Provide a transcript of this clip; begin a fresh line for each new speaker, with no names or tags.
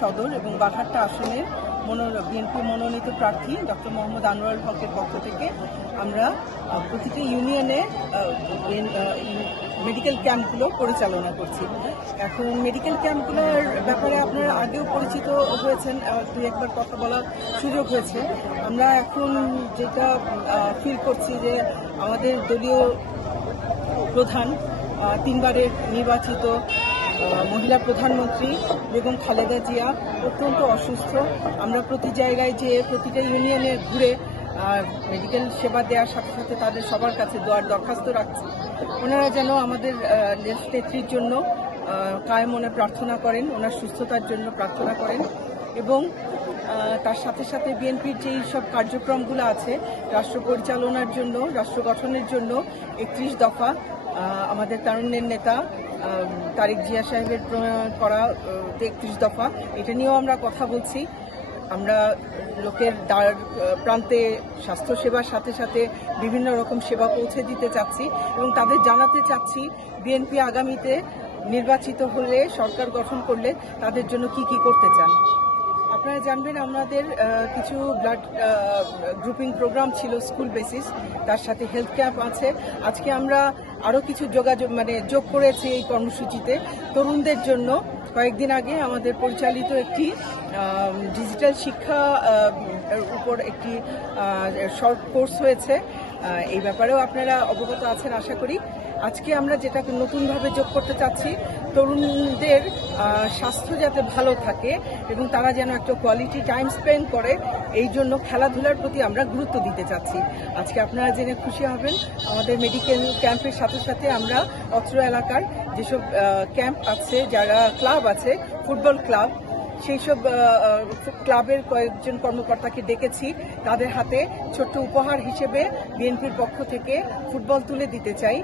সদর এবং বাঘাট্টা আসনের বিএনপি মনোনীত প্রার্থী ডক্টর মোহাম্মদ আনোয়ার হকের পক্ষ থেকে আমরা প্রতিটি ইউনিয়নে মেডিকেল ক্যাম্পগুলো পরিচালনা করছি। এখন মেডিকেল ক্যাম্পগুলোর ব্যাপারে আপনারা আগেও পরিচিত হয়েছেন দুই একবার কথা বলার সুযোগ হয়েছে। আমরা এখন যেটা ফিল করছি যে আমাদের দলীয় প্রধান তিনবারের নির্বাচিত মহিলা প্রধানমন্ত্রী বেগম খালেদা জিয়া অত্যন্ত অসুস্থ। আমরা প্রতি জায়গায় যেয়ে প্রতিটা ইউনিয়নে ঘুরে মেডিকেল সেবা দেওয়ার সাথে সাথে তাদের সবার কাছে দোয়ার দরখাস্ত রাখছি। ওনারা যেন আমাদের নেত্রীর জন্য কায় মনে প্রার্থনা করেন, ওনার সুস্থতার জন্য প্রার্থনা করেন এবং তার সাথে সাথে বিএনপির যেই সব কার্যক্রমগুলো আছে, রাষ্ট্র পরিচালনার জন্য, রাষ্ট্র গঠনের জন্য একত্রিশ দফা আমাদের তারুণ্যের নেতা তারেক জিয়া সাহেবের প্রণয়ন করা একত্রিশ দফা। এটা নিয়েও আমরা কথা বলছি। আমরা লোকের দ্বার প্রান্তে স্বাস্থ্যসেবার সাথে সাথে বিভিন্ন রকম সেবা পৌঁছে দিতে চাচ্ছি এবং তাদের জানাতে চাচ্ছি, বিএনপি আগামীতে নির্বাচিত হলে, সরকার গঠন করলে তাদের জন্য কি কি করতে চান। আপনারা জানবেন, আমাদের কিছু ব্লাড গ্রুপিং প্রোগ্রাম ছিল স্কুল বেসিস তার সাথে হেলথ ক্যাম্প আছে। আজকে আমরা আরও কিছু যোগাযোগ মানে যোগ করেছি এই কর্মসূচিতে। তরুণদের জন্য কয়েকদিন আগে আমাদের পরিচালিত একটি ডিজিটাল শিক্ষা উপর একটি শর্ট কোর্স হয়েছে। এই ব্যাপারেও আপনারা অবগত আছেন, আশা করি। আজকে আমরা যেটা নতুনভাবে যোগ করতে চাচ্ছি, তরুণদের স্বাস্থ্য যাতে ভালো থাকে এবং তারা যেন একটা কোয়ালিটি টাইম স্পেন্ড করে, এই জন্য খেলাধুলার প্রতি আমরা গুরুত্ব দিতে চাচ্ছি। আজকে আপনারা জেনে খুশি হবেন, আমাদের মেডিকেল ক্যাম্পের সাথে সাথে আমরা অত্র এলাকার যেসব ক্যাম্প আছে, যারা ক্লাব আছে ফুটবল ক্লাব সেই সব ক্লাবের কয়েকজন কর্মকর্তাকে ডেকেছি তাদের হাতে ছোট্ট উপহার হিসেবে বিএনপির পক্ষ থেকে ফুটবল তুলে দিতে চাই।